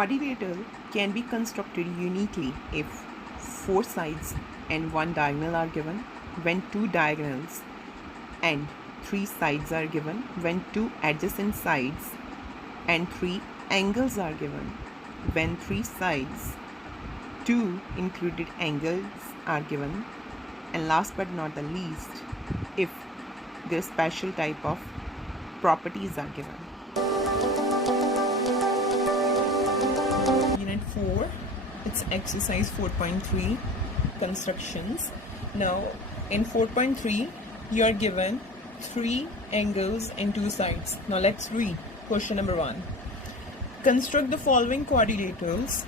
quadrilateral can be constructed uniquely if four sides and one diagonal are given, when two diagonals and three sides are given, when two adjacent sides and three angles are given, when three sides, two included angles are given, and last but not the least, if their special type of properties are given. Unit 4, it's exercise 4.3, constructions. Now in 4.3 you are given three angles and two sides. Now let's read question number 1. Construct the following quadrilaterals,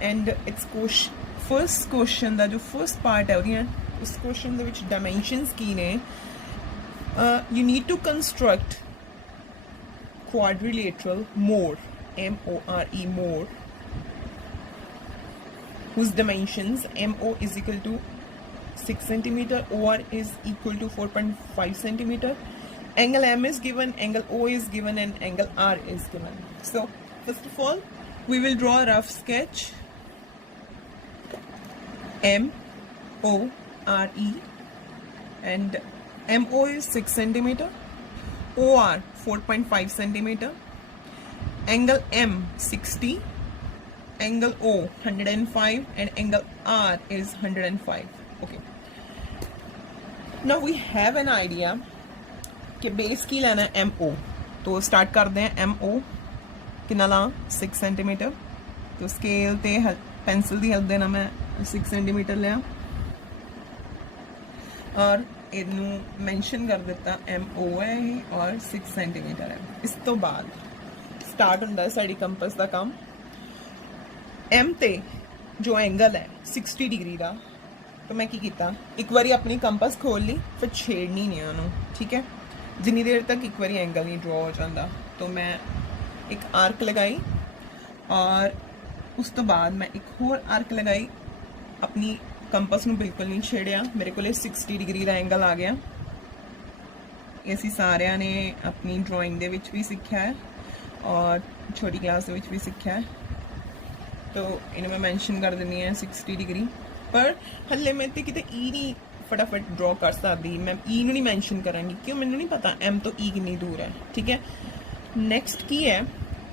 and it's first question ਦਾ ਜੋ first part ਹੈ ਉਹਦੀਆਂ ਉਸ question ਦੇ ਵਿੱਚ dimensions ਕੀ ਨੇ. You need to construct quadrilateral more, M-O-R-E, more, whose dimensions MO is equal to 6 cm, OR is equal to 4.5 cm. Angle M is given, angle O is given, and angle R is given. So first of all, we will draw a rough sketch. M-O-R-E, and MO is 6 cm, OR 4.5 cm, angle M 60, angle O 105, and angle R is 105. Okay. Now we have an idea कि base की लेना है MO, तो start करते हैं MO कितना ला 6 centimetre. तो scale ते पेंसिल की हेल्प देना मैं 6 सेंटीमीटर लिया और इनू मैंशन कर दिता MO है और 6 सेंटीमीटर है. इस तो बाद स्टार्ट होंदा है साडी कंपस का काम. M ते जो एंगल है 60 डिग्री का, तो मैं की कीता एक बारी अपनी कंपस खोल ली, फिर छेड़नी नहीं उन्होंने. ठीक है, जिन्नी देर तक एक बारी एंगल नहीं ड्रॉ हो जाता. तो मैं एक आर्क लगाई और उस तो बाद मैं एक होर आर्क लगाई, अपनी कंपस नूं बिल्कुल नहीं छेड़िया. मेरे को 60 डिग्री का एंगल आ गया. असीं सारिਆਂ ने अपनी ड्राइंग दे विच भी सीखा है और छोटी क्लास दे विच भी सीखा है. तो इन्हें मैं मैंशन कर देनी है 60 डिग्री, पर हले मैं तो किते ई नहीं फटाफट ड्रॉ कर सकती. मैं ई नूं नहीं मैंशन करांगी क्यों, मैनूं नहीं पता एम तो ई कितनी दूर है. ठीक है, नैक्सट की है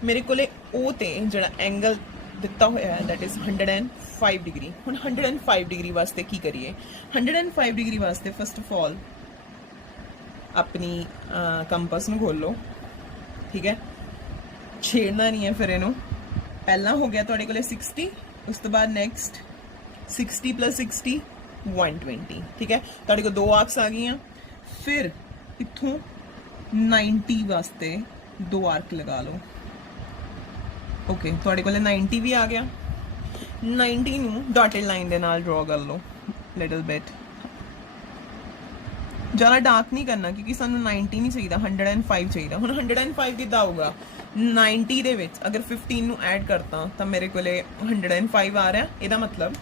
मेरे को ओ ते जिहड़ा एंगल दिता होया है दैट इज़ 105 डिग्री. हुण 105 डिग्री वास्ते की करिए. 105 डिग्री वास्ते फस्ट ऑफ ऑल अपनी कंपस नूं खोलो. ठीक है, छेड़ना नहीं है. फिर इनू पहला हो गया तुहाडे कोले 60, उस तो बाद नैक्सट 60 + 60 120. ठीक है, तुहाडे को 2 आर्क्स आ गई. फिर इत्थों 90 वास्ते 2 आर्क लगा लो. ओके, तुहाडे कोले 90 भी आ गया. 90 नूं डॉटेड लाइन दे नाल ड्रॉ कर लो लिटिल बिट. ज़्यादा डार्क नहीं करना क्योंकि सानू 90 नहीं चाहिए, 105 चाहिए. हुण 105 कितना होगा 90 दे विच अगर 15 नूं ऐड करता तो मेरे को 105 आ रहा है. इहदा मतलब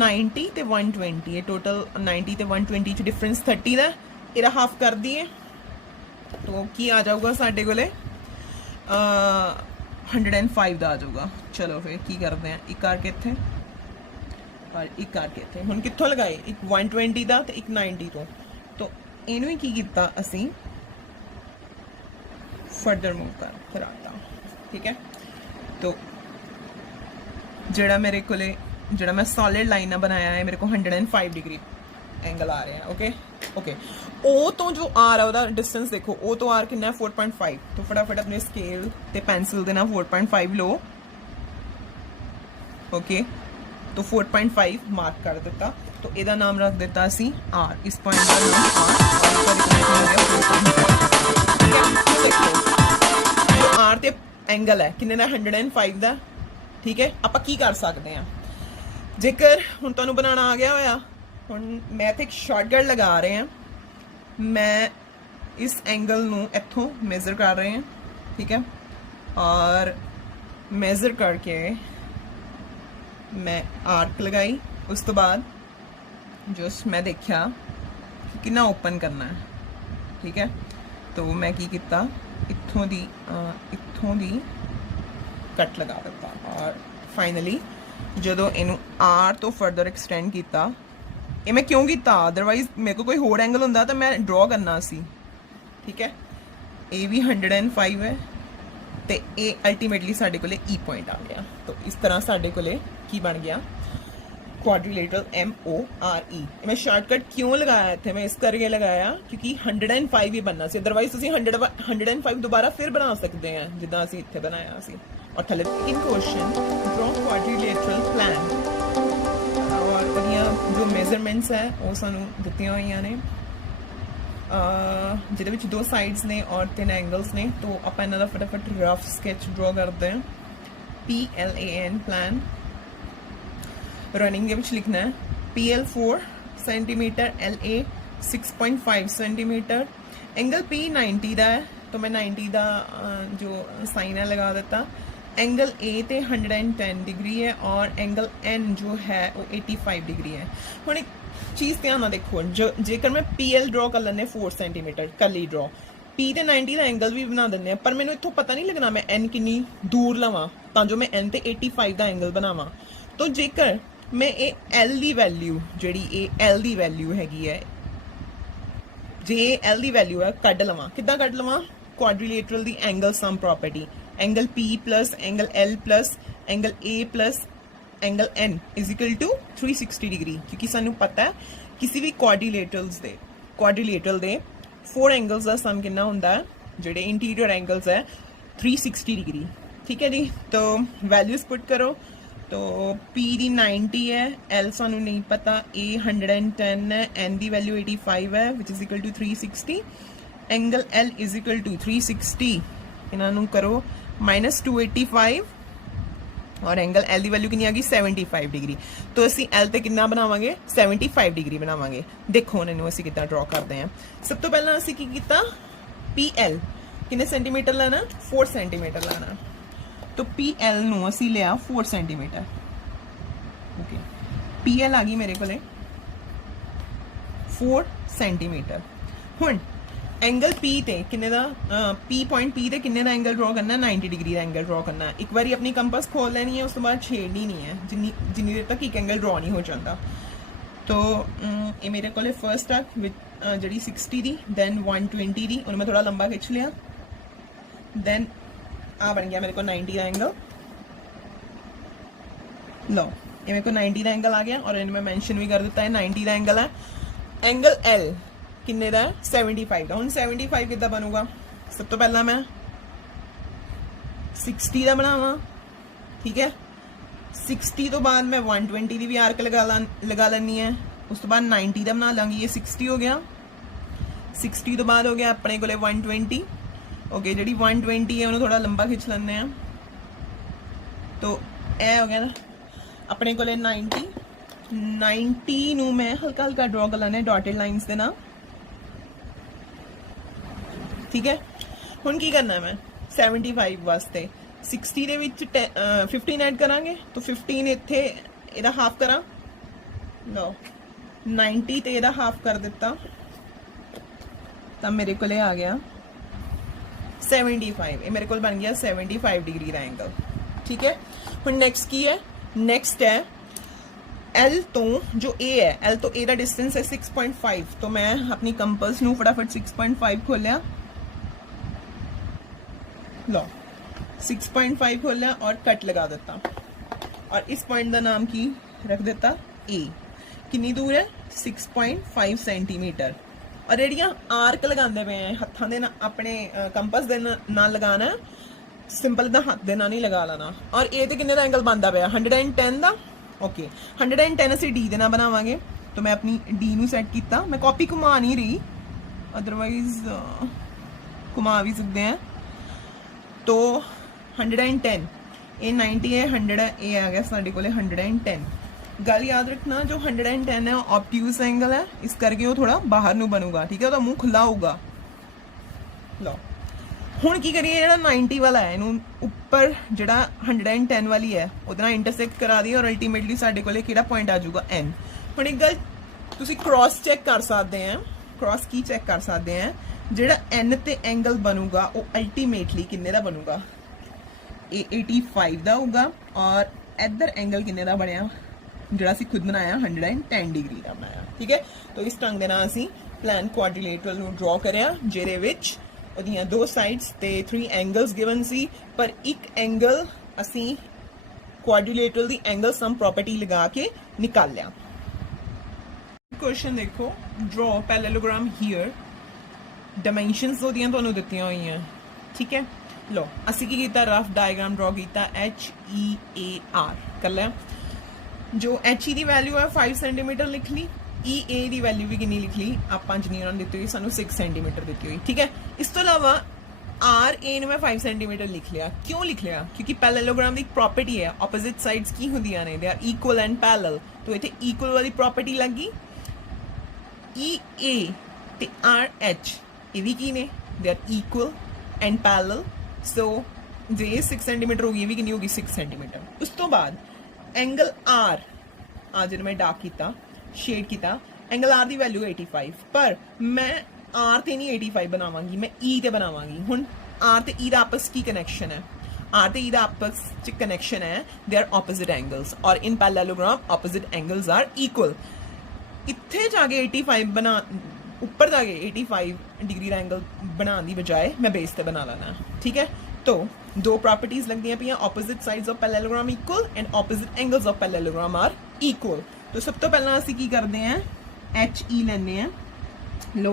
90 ते 120 है टोटल. 90 ते 120 च डिफरेंस 30 दा. इहदा हाफ कर दिए तो की आ जाऊगा साडे कोले 105 दा आ जाऊगा. चलो फिर की करते हैं, एक आर्क इत्थे और एक आर्क इत्थे. हुण कित्थों लगाए, एक 120 दा ते एक 90 तो. तो इनू ही की कीता असीं फर्दर मूव कर कराता. ठीक है, तो जिहड़ा मेरे कोले जिहड़ा मैं सॉलिड लाइन बनाया है मेरे को 105 डिग्री एंगल आ रहे हैं. ओके ओके, ओ तो जो आर है उसका डिस्टेंस देखो. ओ तो आर कितना है 4.5. तो फटाफट अपने स्केल ते पेंसिल देना 4.5 लो. ओके, तो 4.5 मार्क कर दिता. तो इसका नाम रख दिता असी आर. इस पॉइंट का नाम आर ते एंगल है किन्ने दा 105 दा. ठीक है, आप की कर सकते हैं जेकर हुण तुहानूं बनाना आ गया होया. हुण मैं इत्थे एक शॉर्टकट लगा रहे हैं. मैं इस एंगल नूं इत्थों मेजर कर रहे हैं. ठीक है, और मेजर करके मैं आर्क लगाई. उस तो बाद जो मैं देखा कितना ओपन करना है. ठीक है, तो मैं की किता इत्थों दी कट लगा देता और फाइनली ਜਦੋਂ ਇਹਨੂੰ R ਤੋਂ ਫਰਦਰ ਐਕਸਟੈਂਡ ਕੀਤਾ, ਇਹ ਮੈਂ ਕਿਉਂ ਕੀਤਾ, ਅਦਰਵਾਈਜ਼ ਮੇਰੇ ਕੋਲ ਕੋਈ ਹੋਰ ਐਂਗਲ ਹੁੰਦਾ ਤਾਂ ਮੈਂ ਡਰਾ ਕਰਨਾ ਸੀ, ਠੀਕ ਹੈ। ਇਹ ਵੀ 105 ਹੈ ਤੇ ਇਹ ਅਲਟੀਮੇਟਲੀ ਸਾਡੇ ਕੋਲੇ E ਪੁਆਇੰਟ ਆ ਗਿਆ। ਤਾਂ ਇਸ ਤਰ੍ਹਾਂ ਸਾਡੇ ਕੋਲੇ ਕੀ ਬਣ ਗਿਆ, ਕੁਆਡਰੀਲੇਟਰਲ MORE। ਮੈਂ ਸ਼ਾਰਟਕਟ ਕਿਉਂ ਲਗਾਇਆ ਇੱਥੇ, ਮੈਂ ਇਸ ਕਰਕੇ ਲਗਾਇਆ ਕਿਉਂਕਿ 105 ਹੀ ਬਣਨਾ ਸੀ, ਅਦਰਵਾਈਜ਼ ਤੁਸੀਂ 105 ਦੁਬਾਰਾ ਫਿਰ ਬਣਾ ਸਕਦੇ ਆ ਜਿੱਦਾਂ ਅਸੀਂ ਇੱਥੇ ਬਣਾਇਆ ਸੀ। और थले इन क्वेश्चन ड्रॉ क्वाड्रिलेटरल प्लान, और ਉਹਦੀਆਂ ਜੋ ਮੈਜ਼ਰਮੈਂਟਸ ਹੈ ਉਹ ਸਾਨੂੰ ਦਿੱਤੀਆਂ ਹੋਈਆਂ ਨੇ, ਜਿਹਦੇ ਵਿੱਚ 2 ਸਾਈਡਸ ਨੇ ਔਰ 3 ਐਂਗਲਸ ਨੇ। तो ਆਪਾਂ ਇਹਨਾਂ ਦਾ ਫਟਾਫਟ ਰਫ ਸਕੈਚ ਡਰਾ ਕਰਦੇ ਹਾਂ। PLAN ਪਲਾਨ ਰਨਿੰਗ ਦੇ ਵਿੱਚ ਲਿਖਣਾ ਹੈ PL 4 centimetre, LA 6.5 centimetre, angle P 90 ਦਾ ਹੈ, तो मैं 90 ਦਾ ਜੋ ਸਾਈਨ ਹੈ ਲਗਾ ਦਿੱਤਾ। एंगल A ਤੇ 110 डिग्री है और एंगल N जो है वो 85 डिग्री है। ਹੁਣ ਇੱਕ ਚੀਜ਼ ਧਿਆਨ ਨਾਲ ਦੇਖੋ, ਜੇਕਰ ਮੈਂ PL ਡਰਾ ਕਰ ਲੈਂਦੇ 4 ਸੈਂਟੀਮੀਟਰ ਕੱਲੀ ਡਰਾ, P ਤੇ 90 ਦਾ ਐਂਗਲ ਵੀ ਬਣਾ ਦਿੰਦੇ ਆ, ਪਰ ਮੈਨੂੰ ਇੱਥੋਂ ਪਤਾ ਨਹੀਂ ਲੱਗਣਾ ਮੈਂ N ਕਿੰਨੀ ਦੂਰ ਲਵਾਂ ਤਾਂ ਜੋ ਮੈਂ N ਤੇ 85 ਦਾ ਐਂਗਲ ਬਣਾਵਾਂ। ਤਾਂ ਜੇਕਰ ਮੈਂ ਇਹ L ਦੀ ਵੈਲਿਊ, ਜਿਹੜੀ ਇਹ L ਦੀ ਵੈਲਿਊ ਹੈਗੀ ਹੈ, ਜੇ L ਦੀ ਵੈਲਿਊ ਹੈ ਕੱਢ ਲਵਾਂ, ਕਿੱਦਾਂ ਕੱਢ ਲਵਾਂ, ਕੁਆਡਰੀਲੇਟਰਲ ਦੀ angle sum property, angle P plus angle L plus angle A plus angle N is equal to 360 degree, क्योंकि सानू पता है किसी भी क्वाड्रीलेटरल दे 4 एंगल्स का सम कितना होंदा है, जेडे इंटीरियर एंगल्स है 360 डिग्री, ठीक है जी। तो वैल्यूज पुट करो, तो P दी 90 है, L सानू नहीं पता, A 110 है, N दी वैल्यू 85 है which is equal to 360, angle L is equal to 360, इन्हों करो -285 और एंगल L की वैल्यू कितनी आ गई 75 डिग्री। तो असी L ते कितना बनावांगे 75 डिग्री बनावांगे। देखो हुण इहनूं असी कितना ड्रॉ करते हैं। सब तो पहला असी की कीता, PL कितने सेंटीमीटर लेना, 4 सेंटीमीटर लेना। तो PL नूं असी लिया 4 सेंटीमीटर, ओके। PL आ गई मेरे कोले 4 सेंटीमीटर। हुण एंगल P ते किन्ने दा, P पॉइंट P ते किन्ने दा एंगल ड्रॉ करना, 90 डिग्री दा एंगल ड्रॉ करना। एक बारी अपनी कंपास खोल लेनी है, उस तो बाद छेड़नी नहीं है जिन्नी देर तक एक एंगल ड्रॉ नहीं हो जाता। तो ये मेरे को फर्स्ट आ जी 60 दी, दैन 120 दी, उन्हें मैं थोड़ा लंबा खिंच लिया, दैन आ बन गया मेरे को 90 का एंगल। लो ये मेरे को 90 का एंगल आ गया, और इन्हें मैं मैंशन भी कर देता है 90 का एंगल है। एंगल L किन्ने दा 75 का। हुण 75 कितना बनूगा, सब तो पहला मैं 60 का बनावा, ठीक है। 60 तो बाद मैं 120 की भी आर्क लगा लैनी है, उस तो बाद 90 का बना लाँगी। ये 60 हो गया, 60 तो बाद हो गया अपने को 120, ओके। जी 120 है उन्होंने थोड़ा लंबा खिंच लेने हैं, तो यह हो गया ना अपने को 90 नूं मैं हल्का हल्का ड्रॉ कर लेना डॉटेड लाइन्स के नाल, ठीक है। हुण की करना है, मैं 75 वास्ते 60 दे विच 15 ऐड करांगे, तो 15 इत्थे इहदा हाफ करा, लो 90 ते इहदा हाफ कर दिता, तब मेरे को आ गया 75। ये मेरे को बन गया 75 डिग्री का एंगल, ठीक है। हुण नेक्स्ट की है, नेक्स्ट है L तो जो A है, L तो A का डिस्टेंस है 6.5, तो मैं अपनी कंपास नूं फटाफट 6.5 खोलिया, लो 6.5 खोलिया और कट लगा देता, और इस पॉइंट का नाम की रख देता A। कितनी दूर है 6.5 सेंटीमीटर। और रेडियां आर्क लगाते पे हैं हत्थों दे अपने कंपास दे नाल लगाना है, सिंपल दा हाथ दे नाल नहीं लगा लेना। और ए ते किन्ने दा एंगल बनदा पिया 110 दा, ओके। 110 असीं डी दे नाल बनावांगे, तो मैं अपनी डी नूं सैट कीता। मैं कॉपी घुमा नहीं रही, अदरवाइज घुमा भी सकते हैं। तो 110 ये 90 है, 100 है, ये आ गया साढ़े कोले 110। गल याद रखना, जो 110 है ऑब्ट्यूज एंगल है, इस करके वो थोड़ा बाहर नूं बनूगा, ठीक है, वो मुंह खुला होगा। लो हुण की करिए, जो 90 वाला है इनू उपर जो 110 वाली है वो इंटरसेक्ट करा दी, और अल्टीमेटली साढ़े कोले किहड़ा पॉइंट आ जाऊगा N। हुण एक गल तुसीं क्रॉस चेक कर सकते हैं, क्रॉस की चेक कर सकते हैं, ਜਿਹੜਾ N ਤੇ एंगल बनूगा वो अल्टीमेटली किन्ने दा बनूगा। ਇਹ 85 ਦਾ ਹੋਊਗਾ ਔਰ ਇੱਧਰ ਐਂਗਲ ਕਿੰਨੇ ਦਾ ਬਣਿਆ ਜਿਹੜਾ ਅਸੀਂ ਖੁਦ ਬਣਾਇਆ 110 ਡਿਗਰੀ ਦਾ ਬਣਾਇਆ। ਠੀਕ ਹੈ, ਤਾਂ ਇਸ ਢੰਗ ਦੇ ਨਾਲ ਅਸੀਂ ਪਲਾਨ ਕੁਆਡਰੀਲੇਟਰਲ ਨੂੰ ਡਰਾ ਕਰਿਆ ਜਿਹਦੇ ਵਿੱਚ ਉਹਦੀਆਂ ਦੋ ਸਾਈਡਸ ਤੇ 3 ਐਂਗਲਸ ਗਿਵਨ ਸੀ, ਪਰ ਇੱਕ ਐਂਗਲ ਅਸੀਂ ਕੁਆਡਰੀਲੇਟਰਲ ਦੀ ਐਂਗਲ ਸਮ ਪ੍ਰੋਪਰਟੀ ਲਗਾ ਕੇ ਨਿਕਾਲ ਲਿਆ। क्वेश्चन देखो, ड्रॉ पैरेललोग्राम हियर, डायमेंशनस ਉਹਦੀਆਂ ਤੁਹਾਨੂੰ ਦਿੱਤੀਆਂ ਹੋਈਆਂ। ਠੀਕ ਹੈ, ਲੋ ਅਸੀਂ ਕੀ ਕੀਤਾ, ਰਫ ਡਾਇਗਰਾਮ ਡਰਾ ਕੀਤਾ HEAR ਕਰ ਲਿਆ। ਜੋ HE ਦੀ ਵੈਲਿਊ ਹੈ 5 ਸੈਂਟੀਮੀਟਰ ਲਿਖ ਲਈ, EA ਦੀ ਵੈਲਿਊ ਵੀ ਕਿੰਨੀ ਲਿਖ ਲਈ ਆਪਾਂ, ਜਿੰਨੀ ਉਹਨਾਂ ਨੇ ਦਿੱਤੀ ਹੋਈ ਸਾਨੂੰ 6 ਸੈਂਟੀਮੀਟਰ ਦਿੱਤੀ ਹੋਈ। ਠੀਕ ਹੈ, ਇਸ ਤੋਂ ਇਲਾਵਾ RA ਨੂੰ ਮੈਂ 5 ਸੈਂਟੀਮੀਟਰ ਲਿਖ ਲਿਆ। ਕਿਉਂ ਲਿਖ ਲਿਆ? ਕਿਉਂਕਿ ਪੈਰੇਲਲੋਗ੍ਰਾਮ ਦੀ ਇੱਕ ਪ੍ਰੋਪਰਟੀ ਹੈ, ਆਪੋਜ਼ਿਟ ਸਾਈਡਸ ਕੀ ਹੁੰਦੀਆਂ ਨੇ, ਦੇ ਆਰ ਇਕੁਅਲ ਐਂਡ ਪੈਰਲਲ, ਤਾਂ ਇੱਥੇ ਇਕੁਅਲ ਵਾਲੀ ਪ੍ਰੋਪਰਟੀ ਲੱਗੀ। EA ਤੇ RH ਇਹ ਵੀ ਕੀ ਨੇ, ਦੇ are equal and parallel, so ਜੇ 6 ਸੈਂਟੀਮੀਟਰ ਹੋ ਗਈ, ਇਹ ਵੀ ਕਿੰਨੀ ਹੋ ਗਈ 6 ਸੈਂਟੀਮੀਟਰ। ਉਸ ਤੋਂ ਬਾਅਦ ਐਂਗਲ R ਆ ਜਿਹੜਾ ਮੈਂ ਡਾਰਕ ਕੀਤਾ, ਸ਼ੇਡ ਕੀਤਾ, ਐਂਗਲ R ਦੀ ਵੈਲਿਊ 85, ਪਰ ਮੈਂ R ਤੇ ਨਹੀਂ 85 ਬਣਾਵਾਂਗੀ, ਮੈਂ E ਤੇ ਬਣਾਵਾਂਗੀ। ਹੁਣ R ਤੇ E ਦਾ ਆਪਸ ਕੀ ਕਨੈਕਸ਼ਨ ਹੈ? R ਤੇ E ਦਾ ਆਪਸ ਚ ਕਨੈਕਸ਼ਨ ਹੈ, ਦੇ ਆਰ ਆਪੋਜ਼ਿਟ ਐਂਗਲਸ, ਔਰ ਇਨ ਪੈਰੇਲਲੋਗ੍ਰਾਮ ਆਪੋਜ਼ਿਟ ਐਂਗਲਸ ਆਰ ਇਕੁਅਲ। ਇੱਥੇ ਜਾ ਕੇ 85 ਬਣਾ, ਉੱਪਰ ਜਾ ਕੇ 85 ਡਿਗਰੀ ਦਾ ਐਂਗਲ ਬਣਾਉਣ ਦੀ ਬਜਾਏ ਮੈਂ ਬੇਸ ਤੇ ਬਣਾ ਲੈਣਾ। ਠੀਕ ਹੈ, तो दो प्रॉपर्टीज लगती हैं, opposite sides of parallelogram equal and opposite angles of parallelogram are equal. तो सब तो पहला ਅਸੀਂ ਕੀ ਕਰਦੇ हैं, HE ਲੈਣੇ ਆ। लो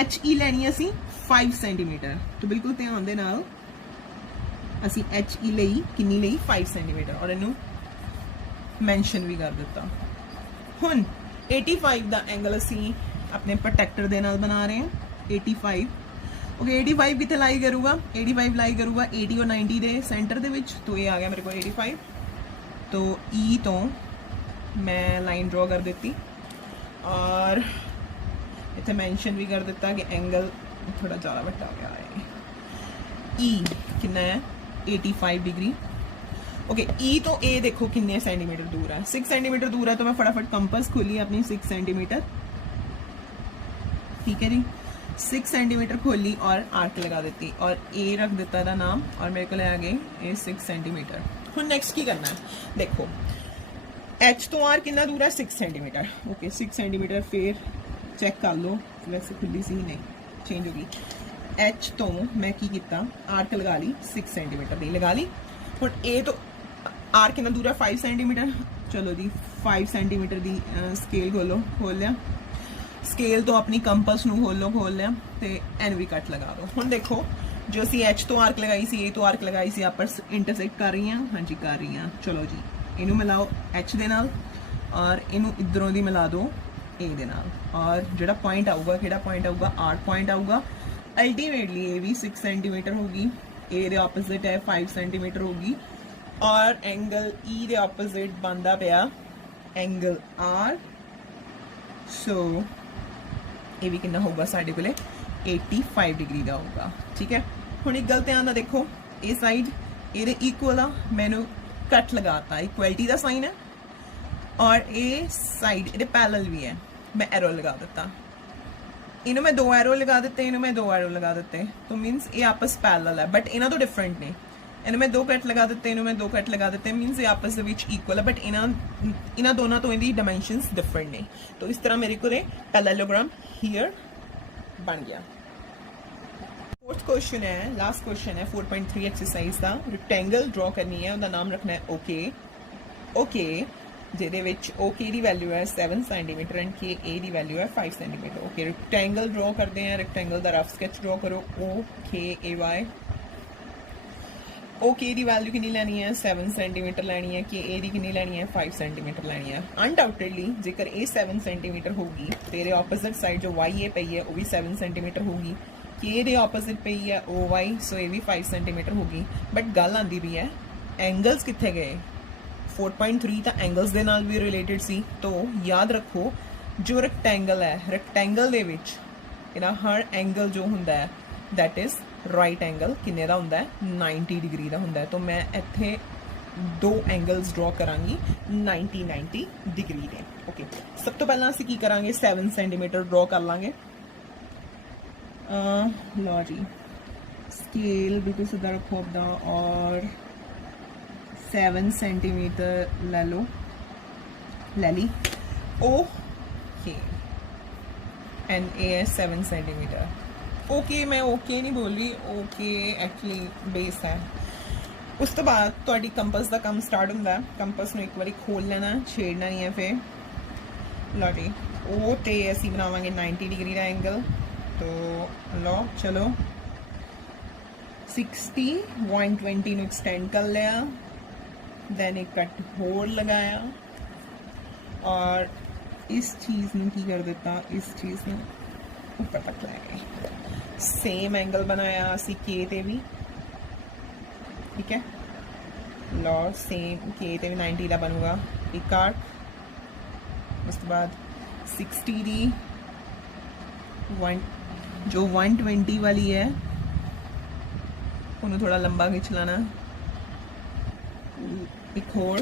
HE ਲੈਣੀ ਹੈ ਅਸੀਂ 5 ਸੈਂਟੀਮੀਟਰ, तो ਬਿਲਕੁਲ ਧਿਆਨ ਦੇ ਨਾਲ ਅਸੀਂ HE ਲਈ ਕਿੰਨੀ ਲਈ 5 ਸੈਂਟੀਮੀਟਰ, ਔਰ ਇਹਨੂੰ ਮੈਂਸ਼ਨ ਵੀ ਕਰ ਦਿੱਤਾ। ਹੁਣ 85 ਦਾ ਐਂਗਲ ਅਸੀਂ ਆਪਣੇ ਪ੍ਰੋਟੈਕਟਰ ਦੇ ਨਾਲ ਬਣਾ ਰਹੇ ਹਾਂ। 85 ओके 85 कितने लाई करूँगा, 85 लाई करूँगा 80 और 90 दे सेंटर दे विच, तो ये आ गया मेरे को 85। तो E तो मैं लाइन ड्रॉ कर देती और इतने मेंशन भी कर देता कि एंगल थोड़ा ज़्यादा बड़ा गया है। E कितना है 85 डिग्री। ओके E तो A देखो कितने सेंटीमीटर दूर है, 6 सेंटीमीटर दूर है, तो मैं फटाफट कंपास खोली अपनी 6 सेंटीमीटर। ठीक है जी, 6 सेंटीमीटर खोली और आर्क लगा देती और ए रख देता था नाम, और मेरे को ले आ गए 6 सेंटीमीटर। ਹੁਣ नेक्स्ट की करना है, देखो H तो R कितना दूर है 6 सेंटीमीटर। ओके 6 सेंटीमीटर फिर चेक कर लो, वैसे खुली सी नहीं चेंज होगी। H तो मैं की किया, आर्क लगा ली 6 सेंटीमीटर की लगा ली। ਹੁਣ A तो R कितना दूर है 5 सेंटीमीटर। चलो जी 5 सेंटीमीटर की स्केल खोल लिया, स्केल तो अपनी कंपस ਨੂੰ ਖੋਲ ਲਿਆ ਤੇ ਐਨ ਵੀ ਕੱਟ ਲਗਾ ਦੋ। ਹੁਣ ਦੇਖੋ ਜੋ ਅਸੀਂ H ਤੋਂ ਆਰਕ ਲਗਾਈ ਸੀ, A ਤੋਂ ਆਰਕ ਲਗਾਈ ਸੀ, ਆਪਸ ਇੰਟਰਸੈਕਟ ਕਰ ਰਹੀਆਂ। ਹਾਂਜੀ ਕਰ ਰਹੀਆਂ। ਚਲੋ ਜੀ ਇਹਨੂੰ ਮਿਲਾਓ H ਦੇ ਨਾਲ ਔਰ ਇਹਨੂੰ ਇਧਰੋਂ ਦੀ ਮਿਲਾ ਦਿਓ A ਦੇ ਨਾਲ, ਔਰ ਜਿਹੜਾ ਪੁਆਇੰਟ ਆਊਗਾ, ਕਿਹੜਾ ਪੁਆਇੰਟ ਆਊਗਾ, R ਪੁਆਇੰਟ ਆਊਗਾ। ਅਲਟੀਮੇਟਲੀ ਇਹ ਵੀ 6 ਸੈਂਟੀਮੀਟਰ ਹੋਗੀ, A ਦੇ ਆਪੋਜ਼ਿਟ ਹੈ 5 ਸੈਂਟੀਮੀਟਰ ਹੋਗੀ, ਔਰ ਐਂਗਲ E ਦੇ ਆਪੋਜ਼ਿਟ ਬਣਦਾ ਪਿਆ ਐਂਗਲ R। ਸੋ ਇਹ ਵੀ ਕਿੰਨਾ ਹੋਊਗਾ ਸਾਡੇ ਕੋਲੇ 85 ਡਿਗਰੀ ਦਾ ਹੋਊਗਾ। ਠੀਕ ਹੈ, ਹੁਣ ਇੱਕ ਗੱਲ ਧਿਆਨ ਨਾਲ ਦੇਖੋ, ਇਹ ਸਾਈਡ ਇਹਦੇ ਇਕੁਅਲ ਆ, ਮੈਨੂੰ ਕੱਟ ਲਗਾਤਾ, ਇਕੁਐਲਿਟੀ ਦਾ ਸਾਈਨ ਹੈ, ਔਰ ਇਹ ਸਾਈਡ ਇਹਦੇ ਪੈਰਲਲ ਵੀ ਹੈ, ਮੈਂ ਐਰੋ ਲਗਾ ਦਿੱਤਾ। ਇਹਨੂੰ ਮੈਂ 2 ਐਰੋ ਲਗਾ ਦਿੱਤੇ, ਇਹਨੂੰ ਮੈਂ 2 ਐਰੋ ਲਗਾ ਦਿੱਤੇ, ਤਾਂ ਮੀਨਸ ਇਹ ਆਪਸ ਪੈਰਲਲ ਹੈ, ਬਟ ਇਹਨਾਂ ਤੋਂ ਡਿਫਰੈਂਟ ਨੇ। ਇਹਨੂੰ ਮੈਂ 2 ਕੱਟ ਲਗਾ ਦਿੱਤੇ, ਇਹਨੂੰ ਮੈਂ 2 ਕੱਟ ਲਗਾ ਦਿੱਤੇ, ਮੀਨਸ ਇਹ ਆਪਸ ਦੇ ਵਿੱਚ ਇਕੁਅਲ ਹੈ, ਬਟ ਇਹਨਾਂ ਦੋਨਾਂ ਤੋਂ ਇਹਦੀ ਡਾਇਮੈਂਸ਼ਨਸ ਡਿਫਰੈਂਟ ਨੇ। ਤਾਂ ਇਸ ਤਰ੍ਹਾਂ ਮੇਰੇ ਕੋਲੇ ਪੈਰੇਲਲੋਗ੍ਰਾਮ ਹੀਅਰ बन गया। फोर्थ क्वेश्चन है, लास्ट क्वेश्चन है 4.3 एक्सरसाइज का। रेक्टेंगल ड्रॉ करनी है, उसका नाम रखना है ओके। ओके ਜਿਹਦੇ ਵਿੱਚ ओके ਦੀ ਵੈਲਿਊ ਹੈ 7 ਸੈਂਟੀਮੀਟਰ ਐਂਡ के A ਦੀ ਵੈਲਿਊ ਹੈ 5 ਸੈਂਟੀਮੀਟਰ। ओके रेक्टेंगल ड्रॉ करते हैं, रेक्टेंगल ਦਾ ਰਫ ਸਕੈਚ ड्रॉ करो OKAY। ओके ਦੀ ਵੈਲਿਊ ਕਿੰਨੀ ਲੈਣੀ ਹੈ 7 ਸੈਂਟੀਮੀਟਰ ਲੈਣੀ ਹੈ, के A ਦੀ ਕਿੰਨੀ ਲੈਣੀ ਹੈ 5 ਸੈਂਟੀਮੀਟਰ ਲੈਣੀ ਹੈ। ਅਨਡਾਊਟਡਲੀ ਜੇਕਰ ਇਹ 7 ਸੈਂਟੀਮੀਟਰ ਹੋਗੀ, ਤੇਰੇ ਆਪੋਜ਼ਿਟ ਸਾਈਡ ਜੋ YA ਪਈ ਹੈ ਉਹ ਵੀ 7 ਸੈਂਟੀਮੀਟਰ ਹੋਗੀ, के ਦੇ ਆਪੋਜ਼ਿਟ ਪਈ ਹੈ OY, ਸੋ ਇਹ ਵੀ 5 ਸੈਂਟੀਮੀਟਰ ਹੋਗੀ। ਬਟ ਗੱਲ ਆਂਦੀ ਵੀ ਹੈ ਐਂਗਲਸ ਕਿੱਥੇ ਗਏ, 4.3 ਤਾਂ ਐਂਗਲਸ ਦੇ ਨਾਲ ਵੀ ਰਿਲੇਟਡ ਸੀ। तो याद रखो जो रेक्टेंगल है, रेक्टेंगल ਦੇ ਵਿੱਚ ਇਹਦਾ ਹਰ ਐਂਗਲ ਜੋ ਹੁੰਦਾ ਹੈ दैट इज राइट एंगल किन्ने दा हुंदा है 90 डिग्री दा हुंदा है। तो मैं इत्थे 2 एंगल्स ड्रॉ करांगी 90 डिग्री दे। ओके सब तो पहला असीं की करांगे 7 सेंटीमीटर ड्रॉ कर लांगे। लो जी स्केल बिल्कुल सीधा रखो अपना, और 7 सेंटीमीटर ले लो, ले ली। ओके एंड ए है 7 सेंटीमीटर। ओके मैं ओके नहीं बोल रही, ओके एक्चुअली बेस है। उस तो बाद ਤੁਹਾਡੀ ਕੰਪਸ ਦਾ ਕੰਮ ਸਟਾਰਟ ਹੁੰਦਾ ਹੈ। ਕੰਪਸ ਨੂੰ ਇੱਕ ਵਾਰੀ ਖੋਲ ਲੈਣਾ, ਛੇੜਨਾ ਨਹੀਂ ਹੈ। ਫਿਰ ਲਓ ਜੀ, ਉਹ ਤੇ ਅਸੀਂ ਬਣਾਵਾਂਗੇ 90 ਡਿਗਰੀ ਦਾ ਐਂਗਲ। तो लो चलो 60 120 ਨੂੰ एक्सटेंड कर लिया, देन एक कट होल लगाया और इस चीज़ ने की कर देता, इस चीज़ ने ऊपर तक ले गए। सेम एंगल बनाया असी के ते भी, ठीक है। लो सेम के ते भी 90 का बनूगा एक काट। उस बाद 60 दी जो 120 वाली है उन्हें थोड़ा लंबा खिंच लाना एक होर,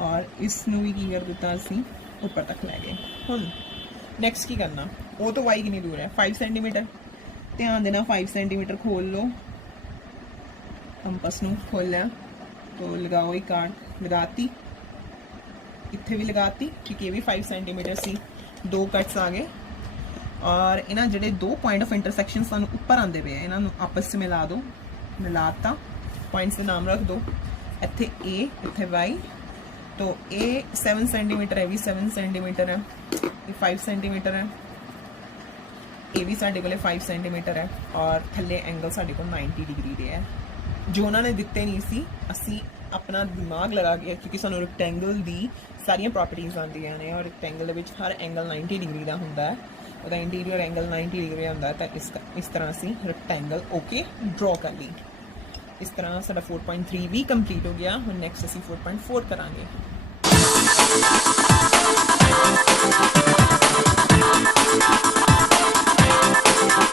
और इसनू भी की कर दिता असी ऊपर तक लै गए। हुण नैक्सट की करना, वो तो वाई कितनी दूर है 5 सेंटीमीटर। ध्यान देना 5 सेंटीमीटर खोल लो, कंपस नू खोल लिया तो लगाओ एक काट, लगाती इत्थे भी लगाती क्योंकि ये भी 5 सेंटीमीटर सी। 2 कट्स आ गए और इन्ह जोड़े 2 पॉइंट ऑफ इंटरसैक्शन सानू ऊपर आते पे इन्हों आपस में मिला दो, मिलाता पॉइंट्स के नाम रख दो। इत्थे ए इत्थे वाई, तो ए 7 सेंटीमीटर है, भी 7 सेंटीमीटर है, ये 5 सेंटीमीटर है, ये भी साढ़े को 5 सेंटीमीटर है और थले एंगल साढ़े को 90 डिग्री दे है। जो उन्होंने दिते नहीं सी असी अपना दिमाग लगा के, क्योंकि सानू रेक्टेंगल दी सारियां प्रॉपर्टीज आंदियां ने और रेक्टेंगल दे विच हर एंगल 90 डिग्री का हुंदा है, ਉਹਦਾ इंटीरियर एंगल 90 डिग्री ਹੁੰਦਾ है। तो इस तरह ਅਸੀਂ रेक्टेंगल ओके ड्रॉ कर ली। इस तरह साਡਾ 4.3 भी कंप्लीट हो गया। ਹੁਣ ਨੈਕਸਟ ਅਸੀਂ 4.4 ਕਰਾਂਗੇ।